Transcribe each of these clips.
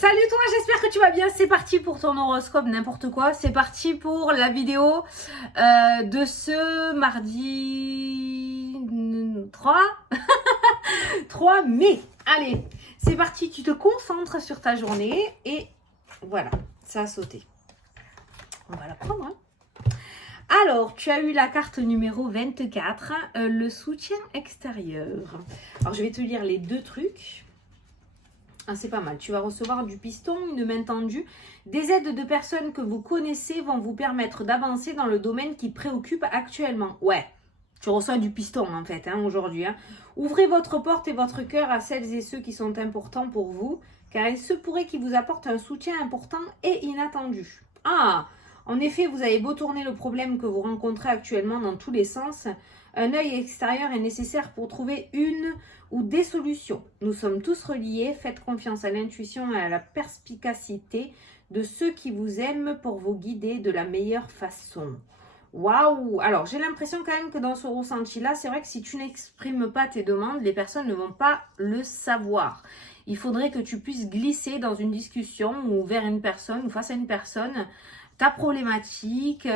Salut toi, j'espère que tu vas bien. C'est parti pour ton horoscope, n'importe quoi. C'est parti pour la vidéo de ce mardi 3, 3 mai. Allez, c'est parti, tu te concentres sur ta journée et voilà, ça a sauté. On va la prendre. Hein. Alors, tu as eu la carte numéro 24, le soutien extérieur. Alors, je vais te lire les deux trucs. Ah, c'est pas mal. Tu vas recevoir du piston, une main tendue. Des aides de personnes que vous connaissez vont vous permettre d'avancer dans le domaine qui préoccupe actuellement. Ouais, tu reçois du piston en fait aujourd'hui. Ouvrez votre porte et votre cœur à celles et ceux qui sont importants pour vous, car il se pourrait qu'ils vous apportent un soutien important et inattendu. Ah, en effet, vous avez beau tourner le problème que vous rencontrez actuellement dans tous les sens, un œil extérieur est nécessaire pour trouver une ou des solutions. Nous sommes tous reliés, faites confiance à l'intuition et à la perspicacité de ceux qui vous aiment pour vous guider de la meilleure façon. Waouh! Alors, j'ai l'impression quand même que dans ce ressenti-là, c'est vrai que si tu n'exprimes pas tes demandes, les personnes ne vont pas le savoir. Il faudrait que tu puisses glisser dans une discussion ou vers une personne ou face à une personne ta problématique,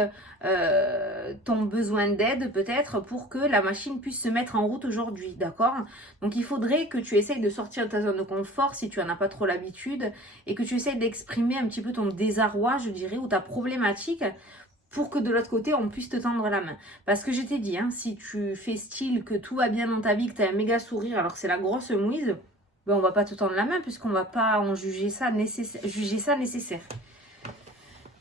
ton besoin d'aide peut-être pour que la machine puisse se mettre en route aujourd'hui, d'accord? Donc il faudrait que tu essayes de sortir de ta zone de confort si tu n'en as pas trop l'habitude et que tu essayes d'exprimer un petit peu ton désarroi, je dirais, ou ta problématique pour que de l'autre côté, on puisse te tendre la main. Parce que je t'ai dit, si tu fais style que tout va bien dans ta vie, que tu as un méga sourire alors que c'est la grosse mouise, ben on va pas te tendre la main puisqu'on va pas en juger ça nécessaire.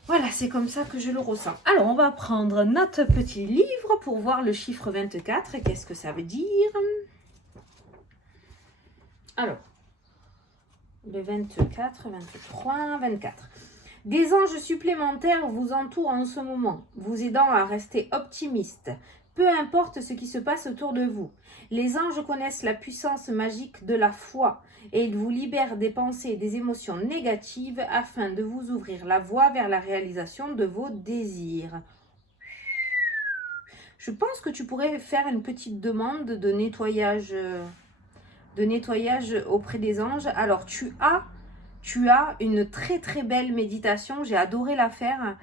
Voilà, c'est comme ça que je le ressens. Alors, on va prendre notre petit livre pour voir le chiffre 24. Qu'est-ce que ça veut dire? Alors, le 24, 23, 24. Des anges supplémentaires vous entourent en ce moment, vous aidant à rester optimiste. Peu importe ce qui se passe autour de vous. Les anges connaissent la puissance magique de la foi et ils vous libèrent des pensées et des émotions négatives afin de vous ouvrir la voie vers la réalisation de vos désirs. Je pense que tu pourrais faire une petite demande de nettoyage auprès des anges. Alors, tu as une très très belle méditation. J'ai adoré la faire.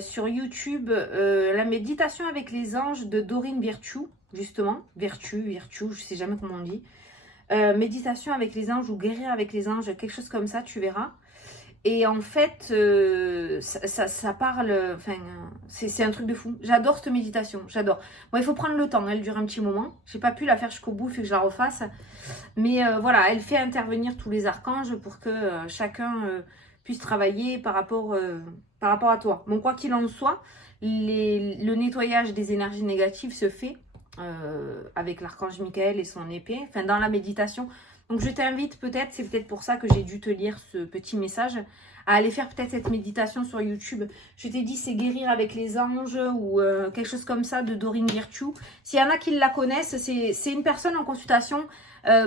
Sur YouTube, la méditation avec les anges de Dorine Virtue, justement. Virtue, je sais jamais comment on dit. Méditation avec les anges ou guérir avec les anges, quelque chose comme ça, tu verras. Et en fait, ça parle, enfin, c'est un truc de fou. J'adore cette méditation, j'adore. Bon, il faut prendre le temps, elle dure un petit moment. J'ai pas pu la faire jusqu'au bout, il faut que je la refasse. Mais voilà, elle fait intervenir tous les archanges pour que chacun puisse travailler par rapport à toi. Bon, quoi qu'il en soit, le nettoyage des énergies négatives se fait avec l'archange Michael et son épée, enfin dans la méditation. Donc je t'invite peut-être, c'est peut-être pour ça que j'ai dû te lire ce petit message, à aller faire peut-être cette méditation sur YouTube. Je t'ai dit c'est guérir avec les anges ou quelque chose comme ça de Dorine Virtue. S'il y en a qui la connaissent, c'est une personne en consultation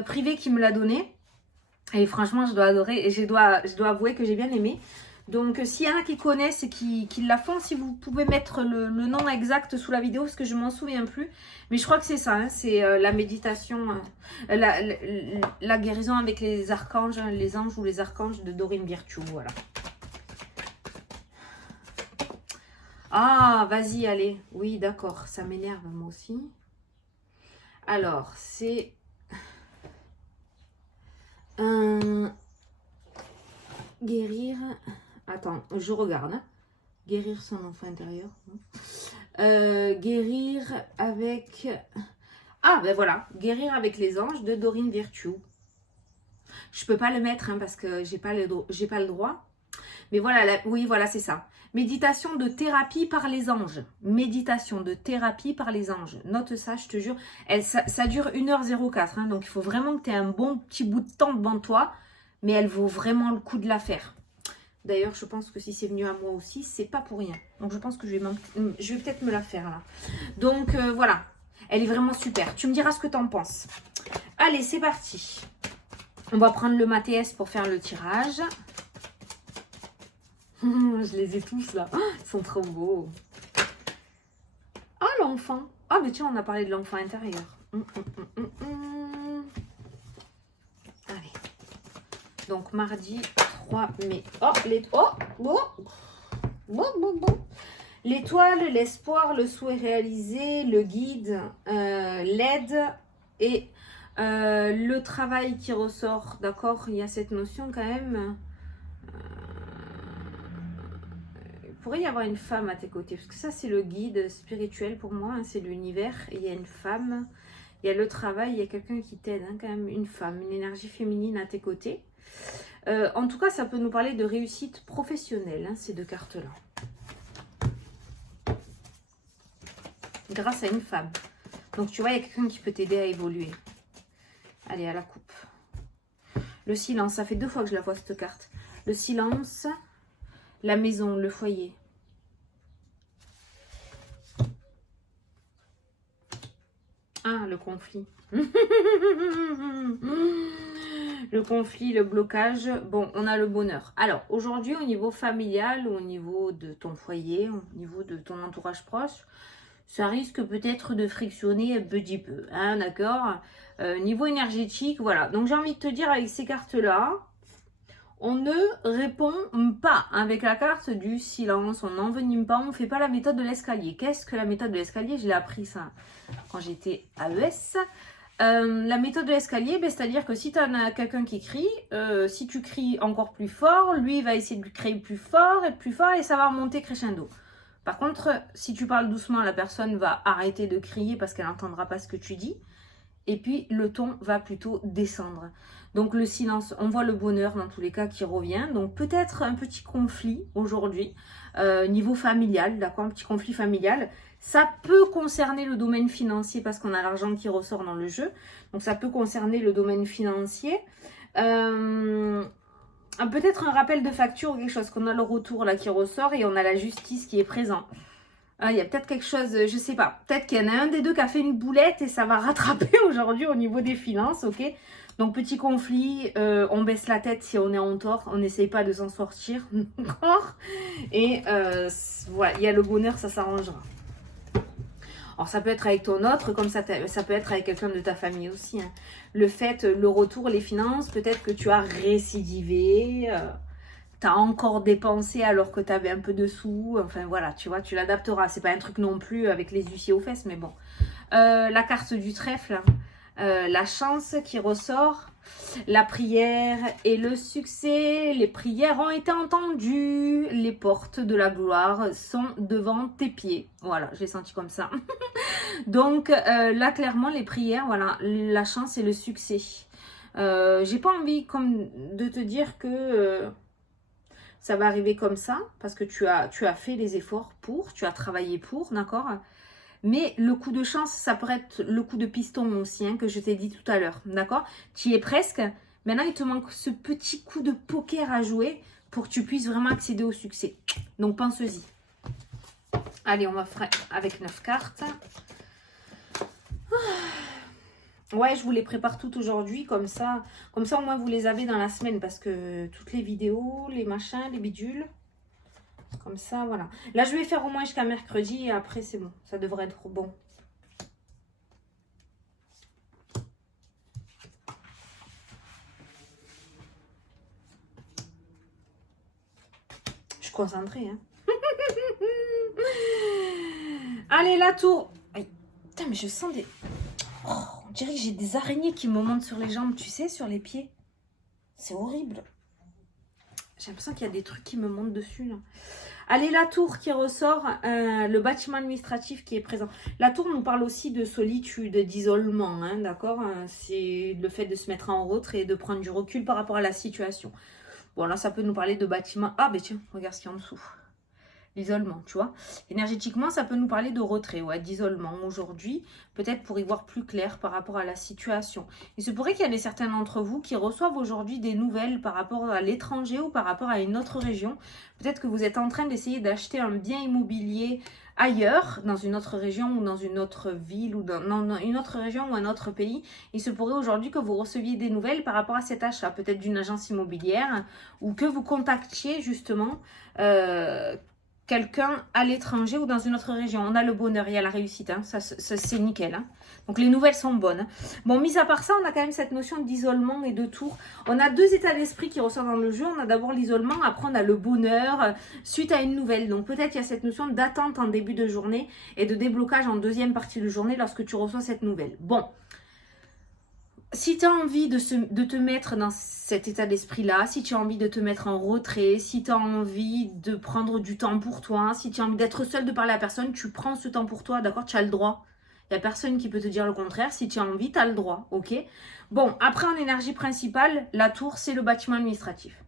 privée qui me l'a donnée. Et franchement, je dois adorer et je dois avouer que j'ai bien aimé. Donc, s'il y en a qui connaissent et qui la font, si vous pouvez mettre le nom exact sous la vidéo, parce que je m'en souviens plus. Mais je crois que c'est ça, c'est la méditation, la guérison avec les archanges, les anges ou les archanges de Dorine Virtue, voilà. Ah, vas-y, allez. Oui, d'accord, ça m'énerve moi aussi. Alors, c'est... guérir... Attends, je regarde. Guérir son enfant intérieur. Guérir avec... Ah, ben voilà. Guérir avec les anges de Dorine Virtue. Je peux pas le mettre parce que j'ai pas le droit. Mais voilà, oui, voilà, c'est ça. Méditation de thérapie par les anges. Méditation de thérapie par les anges. Note ça, je te jure. Ça dure 1h04. Donc, il faut vraiment que tu aies un bon petit bout de temps devant toi. Mais elle vaut vraiment le coup de la faire. D'ailleurs, je pense que si c'est venu à moi aussi, c'est pas pour rien. Donc, je pense que je vais peut-être me la faire là. Donc, voilà. Elle est vraiment super. Tu me diras ce que tu en penses. Allez, c'est parti. On va prendre le Mathias pour faire le tirage. Je les ai tous là. Ils sont trop beaux. Ah, l'enfant. Ah, mais tiens, on a parlé de l'enfant intérieur. Allez. Donc mardi 3 mai. Oh, les... Oh, bon. L'étoile, l'espoir, le souhait réalisé, le guide, l'aide et le travail qui ressort. D'accord? Il y a cette notion quand même. Il pourrait y avoir une femme à tes côtés. Parce que ça, c'est le guide spirituel pour moi. Hein, c'est l'univers. Et il y a une femme. Il y a le travail. Il y a quelqu'un qui t'aide. Hein, quand même, une femme. Une énergie féminine à tes côtés. En tout cas, ça peut nous parler de réussite professionnelle. Hein, ces deux cartes-là. Grâce à une femme. Donc, tu vois, il y a quelqu'un qui peut t'aider à évoluer. Allez, à la coupe. Le silence. Ça fait 2 fois que je la vois, cette carte. Le silence... La maison, le foyer. Ah, le conflit. Le conflit, le blocage. Bon, on a le bonheur. Alors, aujourd'hui, au niveau familial, au niveau de ton foyer, au niveau de ton entourage proche, ça risque peut-être de frictionner un petit peu. Hein, d'accord? Niveau énergétique, voilà. Donc, j'ai envie de te dire avec ces cartes-là, on ne répond pas avec la carte du silence, on n'envenime pas, on ne fait pas la méthode de l'escalier. Qu'est-ce que la méthode de l'escalier? Je l'ai appris ça quand j'étais AES. La méthode de l'escalier, ben, c'est-à-dire que si tu as quelqu'un qui crie, si tu cries encore plus fort, lui il va essayer de crier plus fort et ça va remonter crescendo. Par contre, si tu parles doucement, la personne va arrêter de crier parce qu'elle n'entendra pas ce que tu dis. Et puis, le ton va plutôt descendre. Donc, le silence, on voit le bonheur dans tous les cas qui revient. Donc, peut-être un petit conflit aujourd'hui, niveau familial, d'accord, un petit conflit familial. Ça peut concerner le domaine financier parce qu'on a l'argent qui ressort dans le jeu. Donc, ça peut concerner le domaine financier. Peut-être un rappel de facture ou quelque chose, qu'on a le retour là qui ressort et on a la justice qui est présente. Il y a peut-être quelque chose, je sais pas. Peut-être qu'il y en a un des deux qui a fait une boulette et ça va rattraper aujourd'hui au niveau des finances, ok? Donc, petit conflit, on baisse la tête si on est en tort. On n'essaye pas de s'en sortir, d'accord? Et voilà, il y a le bonheur, ça s'arrangera. Alors, ça peut être avec ton autre, comme ça peut être avec quelqu'un de ta famille aussi. Hein. Le fait, le retour, les finances, peut-être que tu as récidivé... tu as encore dépensé alors que tu avais un peu de sous. Enfin voilà, tu vois, tu l'adapteras. C'est pas un truc non plus avec les huissiers aux fesses, mais bon. La carte du trèfle, la chance qui ressort, la prière et le succès. Les prières ont été entendues. Les portes de la gloire sont devant tes pieds. Voilà, j'ai senti comme ça. Donc là, clairement, les prières, voilà, la chance et le succès. J'ai pas envie comme de te dire que... ça va arriver comme ça, parce que tu as fait les efforts pour, tu as travaillé pour, d'accord? Mais le coup de chance, ça pourrait être le coup de piston aussi, hein, que je t'ai dit tout à l'heure, d'accord? Tu y es presque. Maintenant, il te manque ce petit coup de poker à jouer pour que tu puisses vraiment accéder au succès. Donc, pense-y. Allez, on va faire avec 9 cartes. Ouais, je vous les prépare toutes aujourd'hui, comme ça au moins vous les avez dans la semaine, parce que toutes les vidéos, les machins, les bidules, comme ça, voilà. Là, je vais faire au moins jusqu'à mercredi et après, c'est bon. Ça devrait être bon. Je suis concentrée, hein. Allez, la tour. Aïe. Putain, mais je sens des... Oh, on dirait que j'ai des araignées qui me montent sur les jambes, tu sais, sur les pieds. C'est horrible. J'ai l'impression qu'il y a des trucs qui me montent dessus, là. Allez, la tour qui ressort, le bâtiment administratif qui est présent. La tour nous parle aussi de solitude, d'isolement, hein, d'accord? C'est le fait de se mettre en retrait et de prendre du recul par rapport à la situation. Bon, là, ça peut nous parler de bâtiment. Ah, ben tiens, regarde ce qu'il y a en dessous. L'isolement, tu vois. Énergétiquement, ça peut nous parler de retrait, ouais, d'isolement aujourd'hui, peut-être pour y voir plus clair par rapport à la situation. Il se pourrait qu'il y ait certains d'entre vous qui reçoivent aujourd'hui des nouvelles par rapport à l'étranger ou par rapport à une autre région. Peut-être que vous êtes en train d'essayer d'acheter un bien immobilier ailleurs, dans une autre région ou dans une autre ville ou dans une autre région ou un autre pays. Il se pourrait aujourd'hui que vous receviez des nouvelles par rapport à cet achat, peut-être d'une agence immobilière ou que vous contactiez justement quelqu'un à l'étranger ou dans une autre région. On a le bonheur, il y a la réussite, hein. Ça c'est nickel. Hein. Donc les nouvelles sont bonnes. Bon, mis à part ça, on a quand même cette notion d'isolement et de tour. On a deux états d'esprit qui ressortent dans le jeu. On a d'abord l'isolement, après on a le bonheur suite à une nouvelle. Donc peut-être il y a cette notion d'attente en début de journée et de déblocage en deuxième partie de journée lorsque tu reçois cette nouvelle. Bon. Si tu as envie de te mettre dans cet état d'esprit-là, si tu as envie de te mettre en retrait, si tu as envie de prendre du temps pour toi, si tu as envie d'être seul, de parler à personne, tu prends ce temps pour toi, d'accord? Tu as le droit. Il n'y a personne qui peut te dire le contraire. Si tu as envie, tu as le droit, ok? Bon, après en énergie principale, la tour, c'est le bâtiment administratif.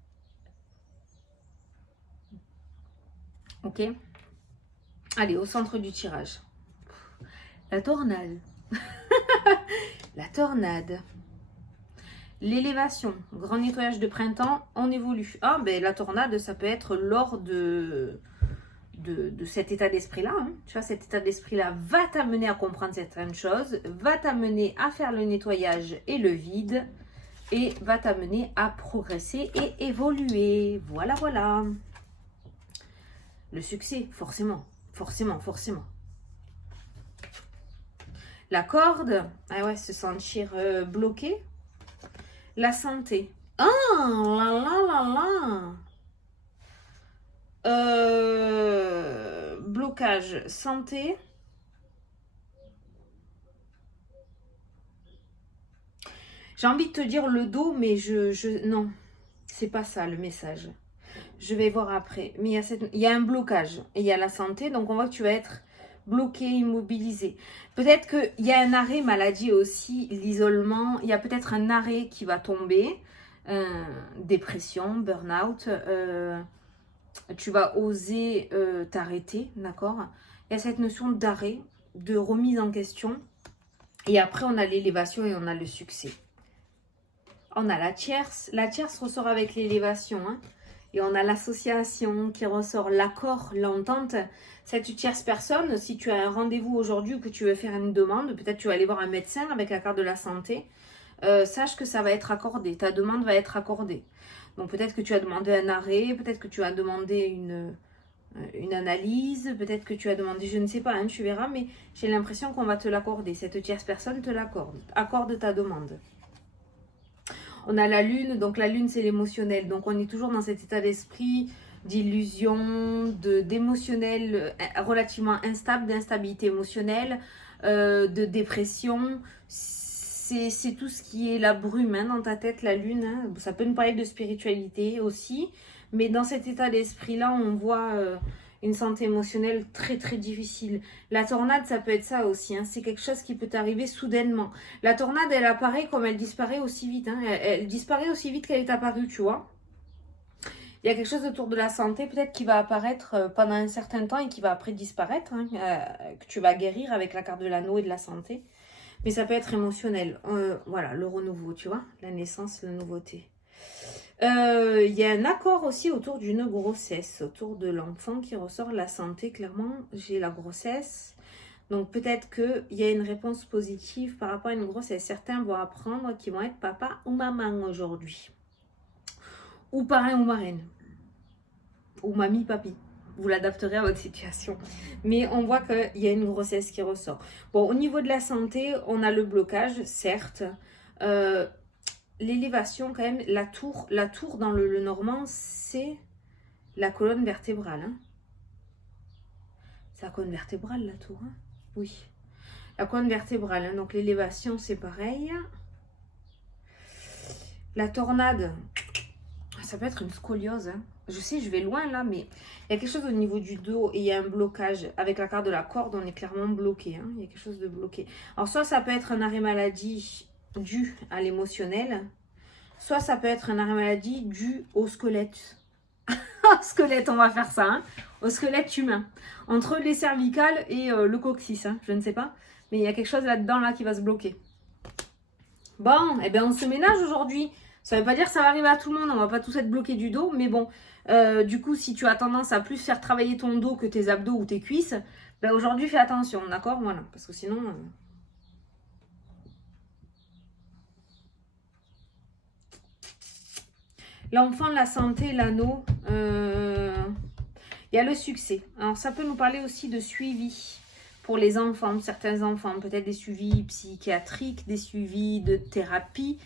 Ok? Allez, au centre du tirage. La tornade. La tornade. L'élévation, grand nettoyage de printemps, on évolue. Ah, ben la tornade, ça peut être lors de cet état d'esprit-là. Hein. Tu vois, cet état d'esprit-là va t'amener à comprendre certaines choses, va t'amener à faire le nettoyage et le vide, et va t'amener à progresser et évoluer. Voilà, voilà. Le succès, forcément, forcément, forcément. La corde, ah ouais, se sentir bloqué. La santé. Ah là là là là. Blocage santé. J'ai envie de te dire le dos, mais non, c'est pas ça le message. Je vais voir après. Mais il y a un blocage et il y a la santé, donc on voit que tu vas être bloqué, immobilisé. Peut-être qu'il y a un arrêt maladie aussi, l'isolement. Il y a peut-être un arrêt qui va tomber. Dépression, burn-out. Tu vas oser t'arrêter, d'accord? Il y a cette notion d'arrêt, de remise en question. Et après, on a l'élévation et on a le succès. On a la tierce. La tierce ressort avec l'élévation. Hein. Et on a l'association qui ressort, l'accord, l'entente. Cette tierce personne, si tu as un rendez-vous aujourd'hui ou que tu veux faire une demande, peut-être tu vas aller voir un médecin avec la carte de la santé, sache que ça va être accordé. Ta demande va être accordée. Donc peut-être que tu as demandé un arrêt, peut-être que tu as demandé une analyse, peut-être que tu as demandé, je ne sais pas, hein, tu verras, mais j'ai l'impression qu'on va te l'accorder. Cette tierce personne te l'accorde. Accorde ta demande. On a la lune, donc la lune c'est l'émotionnel. Donc on est toujours dans cet état d'esprit d'illusion, d'émotionnel relativement instable, d'instabilité émotionnelle, de dépression. C'est tout ce qui est la brume hein, dans ta tête, la lune. Hein. Ça peut nous parler de spiritualité aussi. Mais dans cet état d'esprit-là, on voit une santé émotionnelle très très difficile. La tornade, ça peut être ça aussi. Hein. C'est quelque chose qui peut arriver soudainement. La tornade, elle apparaît comme elle disparaît aussi vite. Hein. Elle disparaît aussi vite qu'elle est apparue, tu vois. Il y a quelque chose autour de la santé, peut-être qui va apparaître pendant un certain temps et qui va après disparaître. Hein, que tu vas guérir avec la carte de l'anneau et de la santé. Mais ça peut être émotionnel. Voilà, le renouveau, tu vois. La naissance, la nouveauté. Il y a un accord aussi autour d'une grossesse, autour de l'enfant qui ressort la santé. Clairement, j'ai la grossesse. Donc peut-être qu'il y a une réponse positive par rapport à une grossesse. Certains vont apprendre qu'ils vont être papa ou maman aujourd'hui. Ou parrain ou marraine. Ou mamie, papi. Vous l'adapterez à votre situation. Mais on voit qu'il y a une grossesse qui ressort. Bon, au niveau de la santé, on a le blocage, certes. L'élévation, quand même, la tour dans le normand, c'est la colonne vertébrale. Hein. C'est la colonne vertébrale, la tour. Hein. Oui. La colonne vertébrale. Hein. Donc, l'élévation, c'est pareil. La tornade, ça peut être une scoliose. Hein. Je sais, je vais loin là, mais il y a quelque chose au niveau du dos et il y a un blocage. Avec la carte de la corde, on est clairement bloqué. Hein. Il y a quelque chose de bloqué. Alors, soit ça peut être un arrêt maladie dû à l'émotionnel, soit ça peut être un arrêt maladie dû au squelette. Au squelette, on va faire ça. Hein. Au squelette humain. Entre les cervicales et le coccyx. Hein. Je ne sais pas. Mais il y a quelque chose là-dedans là qui va se bloquer. Bon, eh bien on se ménage aujourd'hui. Ça ne veut pas dire que ça va arriver à tout le monde. On va pas tous être bloqués du dos. Mais bon, du coup, si tu as tendance à plus faire travailler ton dos que tes abdos ou tes cuisses, ben aujourd'hui fais attention. D'accord? Voilà. Parce que sinon... L'enfant, la santé, l'anneau. Il y a le succès. Alors, ça peut nous parler aussi de suivi pour les enfants, certains enfants. Peut-être des suivis psychiatriques, des suivis de thérapie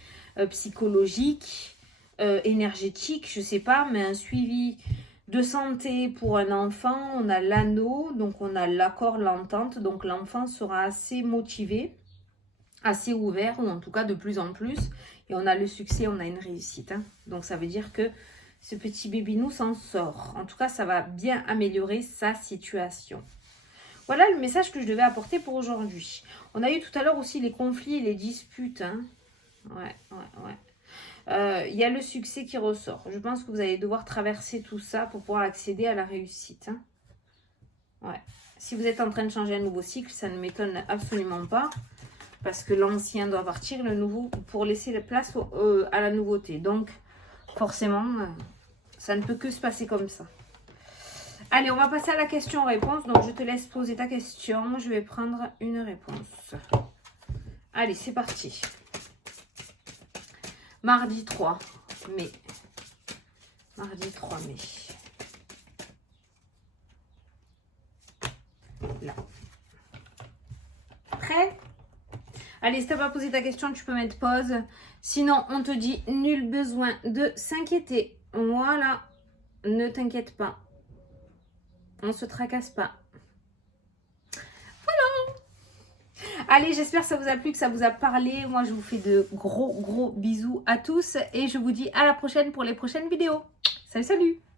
psychologique, énergétique, je sais pas, mais un suivi de santé pour un enfant. On a l'anneau, donc on a l'accord, l'entente. Donc, l'enfant sera assez motivé, assez ouvert, ou en tout cas de plus en plus. Et on a le succès, on a une réussite. Hein. Donc, ça veut dire que ce petit bébinou s'en sort. En tout cas, ça va bien améliorer sa situation. Voilà le message que je devais apporter pour aujourd'hui. On a eu tout à l'heure aussi les conflits et les disputes. Hein. Ouais. Il y a le succès qui ressort. Je pense que vous allez devoir traverser tout ça pour pouvoir accéder à la réussite. Hein. Ouais. Si vous êtes en train de changer un nouveau cycle, ça ne m'étonne absolument pas. Parce que l'ancien doit partir, le nouveau, pour laisser la place à la nouveauté. Donc, forcément, ça ne peut que se passer comme ça. Allez, on va passer à la question-réponse. Donc, je te laisse poser ta question. Je vais prendre une réponse. Allez, c'est parti. Mardi 3 mai. Mardi 3 mai. Là. Prêt? Allez, si tu n'as pas posé ta question, tu peux mettre pause. Sinon, on te dit nul besoin de s'inquiéter. Voilà. Ne t'inquiète pas. On ne se tracasse pas. Voilà. Allez, j'espère que ça vous a plu, que ça vous a parlé. Moi, je vous fais de gros bisous à tous. Et je vous dis à la prochaine pour les prochaines vidéos. Salut, salut!